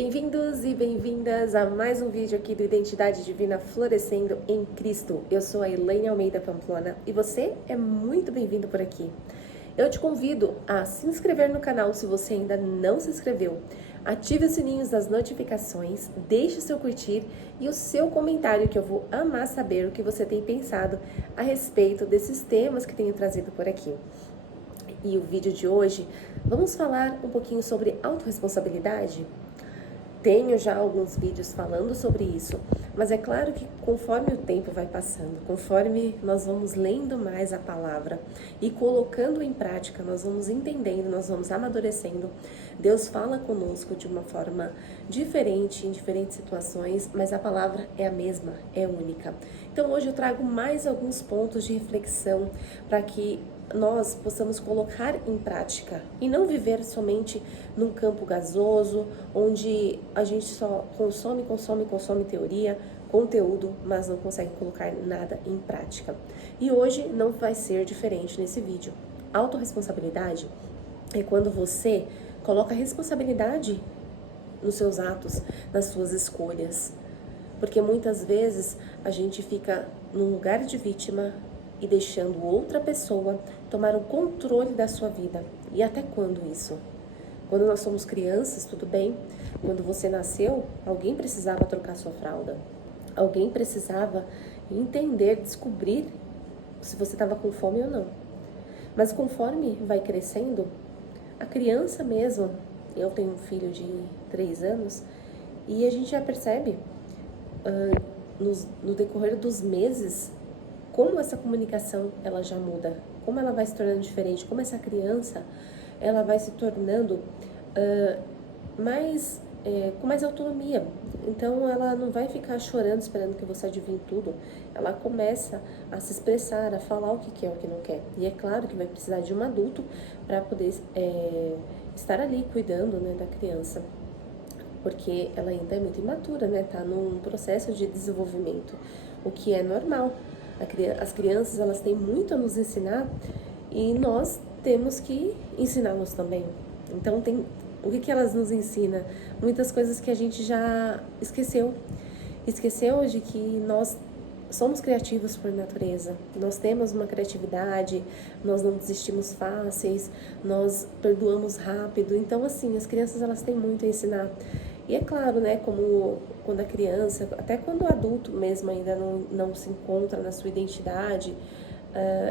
Bem-vindos e bem-vindas a mais um vídeo aqui do Identidade Divina Florescendo em Cristo. Eu sou a Elaine Almeida Pamplona e você é muito bem-vindo por aqui. Eu te convido a se inscrever no canal se você ainda não se inscreveu. Ative os sininhos das notificações, deixe o seu curtir e o seu comentário, que eu vou amar saber o que você tem pensado a respeito desses temas que tenho trazido por aqui. E o vídeo de hoje, vamos falar um pouquinho sobre autorresponsabilidade? Tenho já alguns vídeos falando sobre isso, mas é claro que conforme o tempo vai passando, conforme nós vamos lendo mais a palavra e colocando em prática, nós vamos entendendo, nós vamos amadurecendo. Deus fala conosco de uma forma diferente, em diferentes situações, mas a palavra é a mesma, é única. Então hoje eu trago mais alguns pontos de reflexão para que nós possamos colocar em prática e não viver somente num campo gasoso, onde a gente só consome teoria, conteúdo, mas não consegue colocar nada em prática. E hoje não vai ser diferente nesse vídeo. Autorresponsabilidade é quando você coloca responsabilidade nos seus atos, nas suas escolhas. Porque muitas vezes a gente fica num lugar de vítima e deixando outra pessoa tomar o controle da sua vida. E até quando isso? Quando nós somos crianças, tudo bem. Quando você nasceu, alguém precisava trocar sua fralda. Alguém precisava entender, descobrir se você estava com fome ou não. Mas conforme vai crescendo, a criança mesmo, eu tenho um filho de 3 anos, e a gente já percebe no decorrer dos meses como essa comunicação ela já muda, como ela vai se tornando diferente, como essa criança ela vai se tornando com mais autonomia. Então ela não vai ficar chorando esperando que você adivinhe tudo. Ela começa a se expressar, a falar o que quer, o que não quer. E é claro que vai precisar de um adulto para poder estar ali cuidando, né, da criança, porque ela ainda é muito imatura, né? Tá num processo de desenvolvimento, o que é normal. As crianças, elas têm muito a nos ensinar e nós temos que ensiná-los também. Então, o que elas nos ensinam? Muitas coisas que a gente já esqueceu. Esqueceu de que nós somos criativos por natureza. Nós temos uma criatividade, nós não desistimos fáceis, nós perdoamos rápido. Então, assim, as crianças, elas têm muito a ensinar. E é claro, né, como quando a criança, até quando o adulto mesmo ainda não se encontra na sua identidade,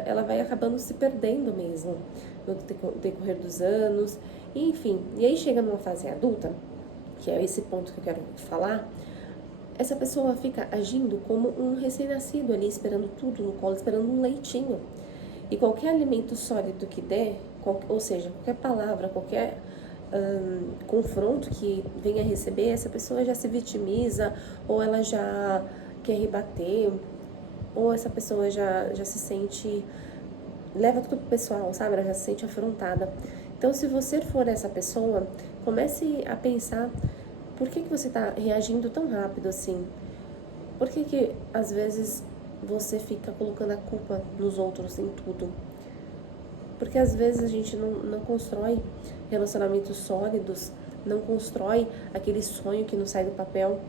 ela vai acabando se perdendo mesmo no decorrer dos anos, e, enfim. E aí chega numa fase adulta, que é esse ponto que eu quero falar, essa pessoa fica agindo como um recém-nascido ali, esperando tudo no colo, esperando um leitinho. E qualquer alimento sólido que der, ou seja, qualquer palavra, qualquer confronto que venha receber, essa pessoa já se vitimiza, ou ela já quer rebater, ou essa pessoa já se sente, leva tudo pro pessoal, sabe? Ela já se sente afrontada. Então, se você for essa pessoa, comece a pensar, por que você está reagindo tão rápido assim? Por que às vezes você fica colocando a culpa nos outros em tudo? Porque às vezes a gente não constrói relacionamentos sólidos, não constrói aquele sonho que não sai do papel,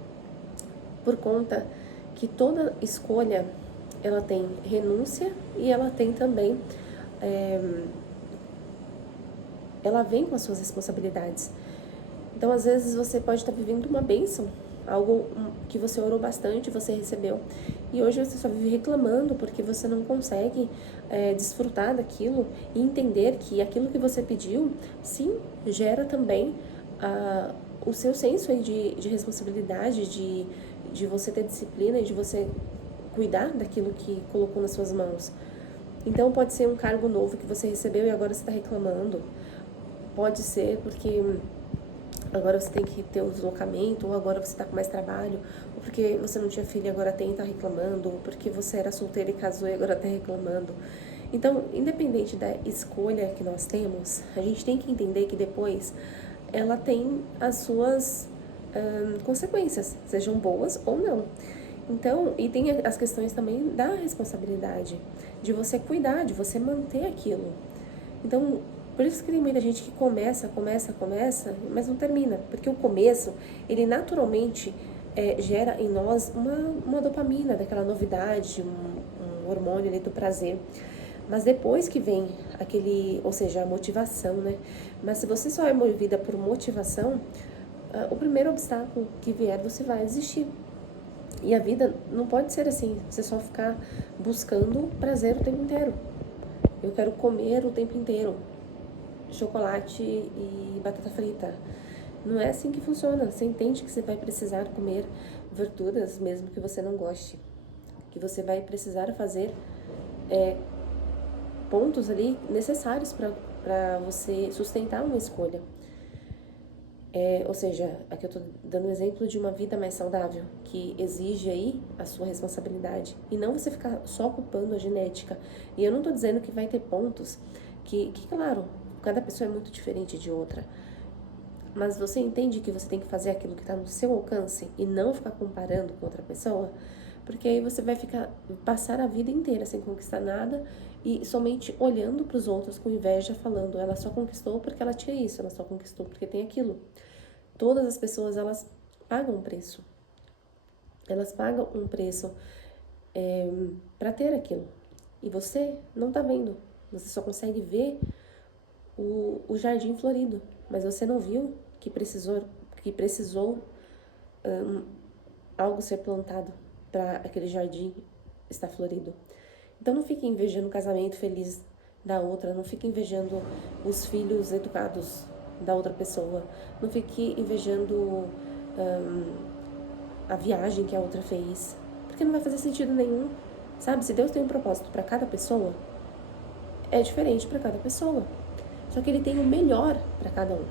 por conta que toda escolha, ela tem renúncia e ela tem também, ela vem com as suas responsabilidades. Então, às vezes, você pode estar vivendo uma bênção, algo que você orou bastante, você recebeu, e hoje você só vive reclamando porque você não consegue desfrutar daquilo e entender que aquilo que você pediu, sim, gera também o seu senso aí de responsabilidade, de você ter disciplina e de você cuidar daquilo que colocou nas suas mãos. Então, pode ser um cargo novo que você recebeu e agora você está reclamando. Pode ser porque agora você tem que ter um deslocamento, ou agora você está com mais trabalho, ou porque você não tinha filho e agora tem e está reclamando, ou porque você era solteira e casou e agora está reclamando. Então, independente da escolha que nós temos, a gente tem que entender que depois ela tem as suas consequências, sejam boas ou não. Então, e tem as questões também da responsabilidade, de você cuidar, de você manter aquilo. Então, Por isso que tem muita gente que começa, mas não termina. Porque o começo, ele naturalmente gera em nós uma dopamina, daquela novidade, um hormônio ali do prazer. Mas depois que vem ou seja, a motivação, né? Mas se você só é movida por motivação, o primeiro obstáculo que vier, você vai desistir. E a vida não pode ser assim, você só ficar buscando prazer o tempo inteiro. Eu quero comer o tempo inteiro chocolate e batata frita. Não é assim que funciona. Você entende que você vai precisar comer verduras, mesmo que você não goste. Que você vai precisar fazer pontos ali necessários para você sustentar uma escolha. Ou seja, aqui eu tô dando um exemplo de uma vida mais saudável, que exige aí a sua responsabilidade. E não você ficar só culpando a genética. E eu não tô dizendo que vai ter pontos claro, cada pessoa é muito diferente de outra. Mas você entende que você tem que fazer aquilo que está no seu alcance e não ficar comparando com outra pessoa? Porque aí você vai passar a vida inteira sem conquistar nada e somente olhando para os outros com inveja, falando, ela só conquistou porque ela tinha isso, ela só conquistou porque tem aquilo. Todas as pessoas, elas pagam um preço. Elas pagam um preço para ter aquilo. E você não tá vendo. Você só consegue ver o jardim florido, mas você não viu que precisou algo ser plantado para aquele jardim estar florido. Então não fique invejando o casamento feliz da outra, não fique invejando os filhos educados da outra pessoa, não fique invejando a viagem que a outra fez, porque não vai fazer sentido nenhum, sabe? Se Deus tem um propósito para cada pessoa, é diferente para cada pessoa. Só que ele tem o melhor para cada um.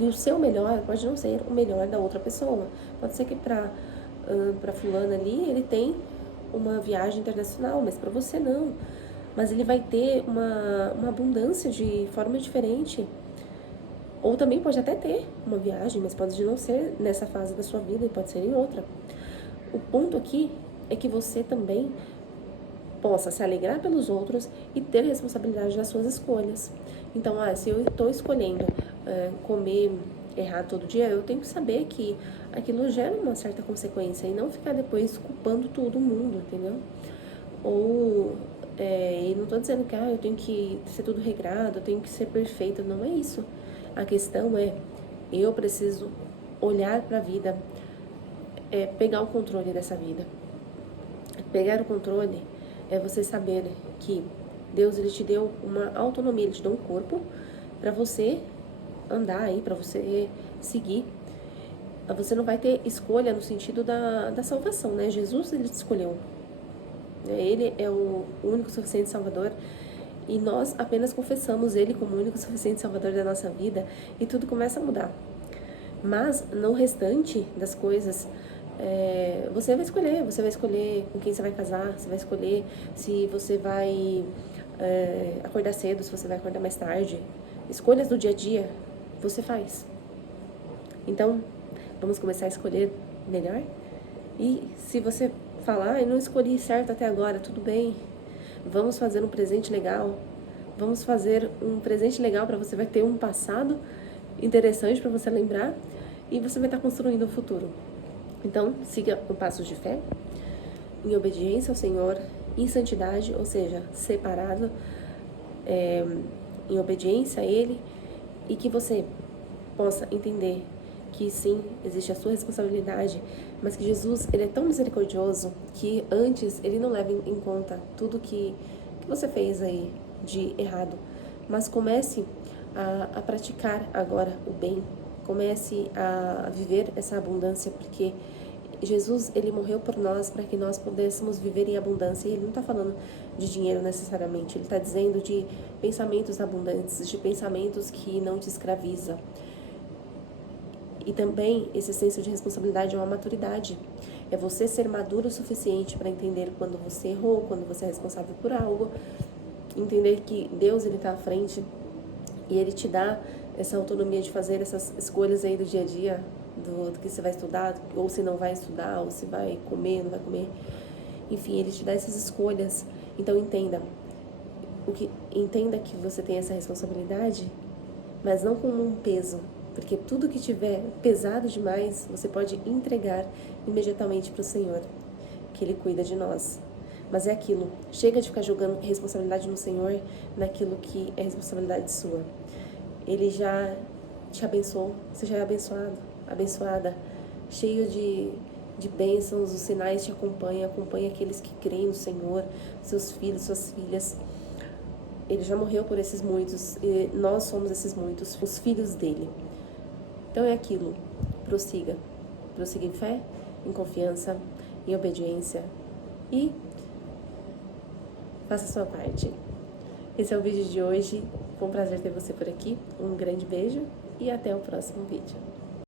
E o seu melhor pode não ser o melhor da outra pessoa. Pode ser que para fulana ali, ele tem uma viagem internacional, mas para você não. Mas ele vai ter uma abundância de forma diferente. Ou também pode até ter uma viagem, mas pode não ser nessa fase da sua vida e pode ser em outra. O ponto aqui é que você também possa se alegrar pelos outros e ter responsabilidade das suas escolhas. Então, se eu estou escolhendo comer errado todo dia, eu tenho que saber que aquilo gera uma certa consequência e não ficar depois culpando todo mundo, entendeu? Ou, e não estou dizendo que eu tenho que ser tudo regrado, eu tenho que ser perfeita, não é isso. A questão é, eu preciso olhar para a vida, pegar o controle dessa vida. Pegar o controle é você saber que Deus, ele te deu uma autonomia, ele te deu um corpo para você andar aí, para você seguir. Você não vai ter escolha no sentido da salvação, né? Jesus, ele te escolheu. Ele é o único suficiente Salvador e nós apenas confessamos ele como o único suficiente Salvador da nossa vida e tudo começa a mudar. Mas no restante das coisas, você vai escolher com quem você vai casar, você vai escolher se você vai acordar cedo, se você vai acordar mais tarde. Escolhas do dia a dia, você faz. Então, vamos começar a escolher melhor? E se você falar, eu não escolhi certo até agora, tudo bem. Vamos fazer um presente legal. Vamos fazer um presente legal para você, vai ter um passado interessante para você lembrar e você vai estar construindo um futuro. Então, siga o passos de fé, em obediência ao Senhor, em santidade, ou seja, separado, em obediência a Ele, e que você possa entender que sim, existe a sua responsabilidade, mas que Jesus, ele é tão misericordioso que antes ele não leva em conta tudo que você fez aí de errado, mas comece a praticar agora o bem, comece a viver essa abundância, porque Jesus, ele morreu por nós para que nós pudéssemos viver em abundância. E ele não está falando de dinheiro necessariamente, ele está dizendo de pensamentos abundantes, de pensamentos que não te escraviza. E também esse senso de responsabilidade é uma maturidade. É você ser maduro o suficiente para entender quando você errou, quando você é responsável por algo. Entender que Deus, ele está à frente e ele te dá essa autonomia de fazer essas escolhas aí do dia a dia, do que você vai estudar, ou se não vai estudar, ou se vai comer, não vai comer. Enfim, ele te dá essas escolhas. Então entenda, Entenda que você tem essa responsabilidade, mas não como um peso, porque tudo que tiver pesado demais, você pode entregar imediatamente para o Senhor, que Ele cuida de nós. Mas é aquilo, chega de ficar jogando responsabilidade no Senhor naquilo que é responsabilidade sua. Ele já te abençoou, você já é abençoado, abençoada, cheio de bênçãos, os sinais te acompanham, acompanha aqueles que creem no Senhor, seus filhos, suas filhas. Ele já morreu por esses muitos, e nós somos esses muitos, os filhos dele. Então é aquilo, prossiga em fé, em confiança, em obediência e faça a sua parte. Esse é o vídeo de hoje, foi um prazer ter você por aqui, um grande beijo e até o próximo vídeo.